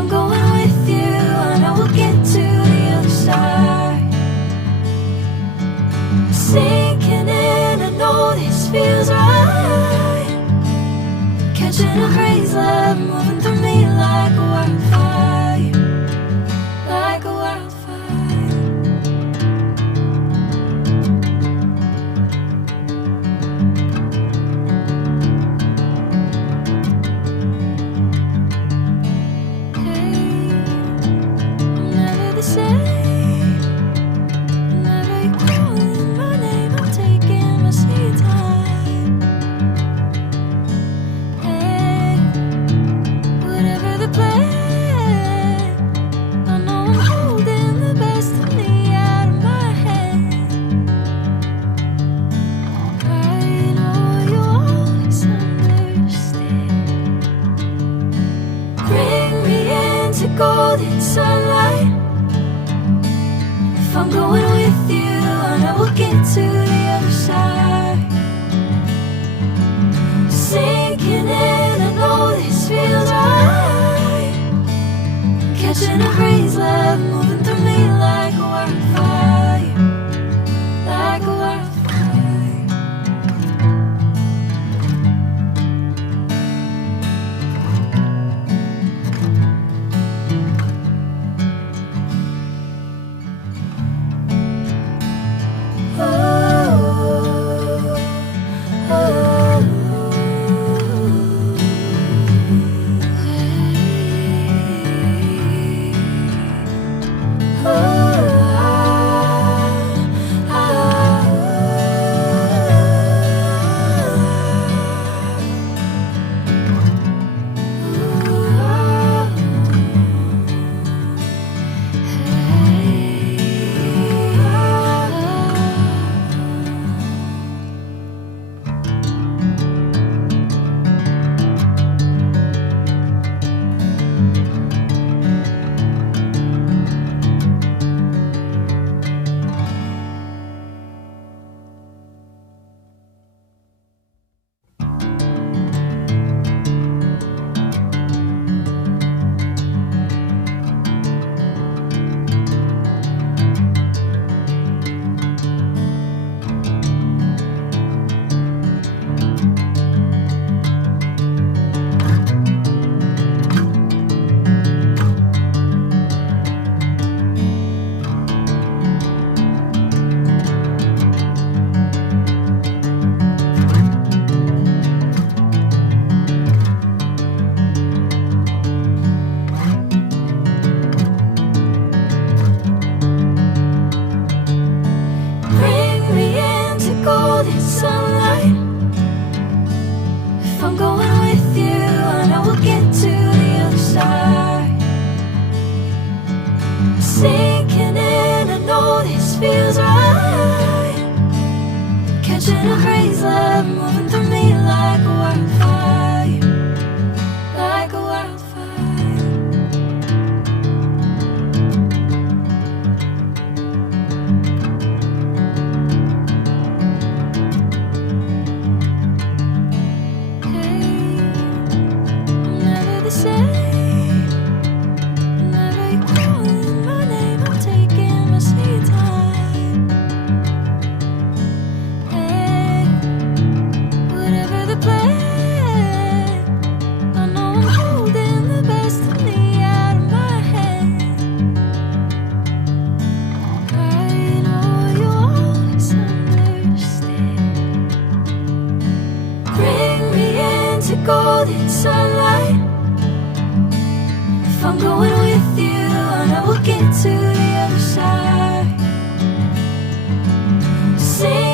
I'm going with you, I know we'll get to the other side. Sinking in, I know this feels right. Catching a crazy love, moving through me like a wildfire, like a wildfire. Hey, I'm never the same. Whenever you're calling my name, I'm taking my sweet time. Hey, whatever the plan, I know I'm holding the best of me out of my hand. I know you always understand. Bring me into golden sunlight. If I'm going with you, I know we'll get to the other side. Sinking in, I know this feels right. Catching a crazy love, moving through me like a wildfire, like a wildfire. Bring me into golden sunlight. If I'm going with you, I know we'll get to the other side. Sinking in, I know this feels right. Catching a crazy love, moving through me like a wildfire, like a wildfire. Hey, I'm never the same. Whenever you're calling my name, I'm taking my sweet time. Hey, whatever the plan, I know I'm holding the best of me out of my hand. I know you always understand. Bring me into golden sunlight. If I'm going with you, I know we'll get to the other side. Sing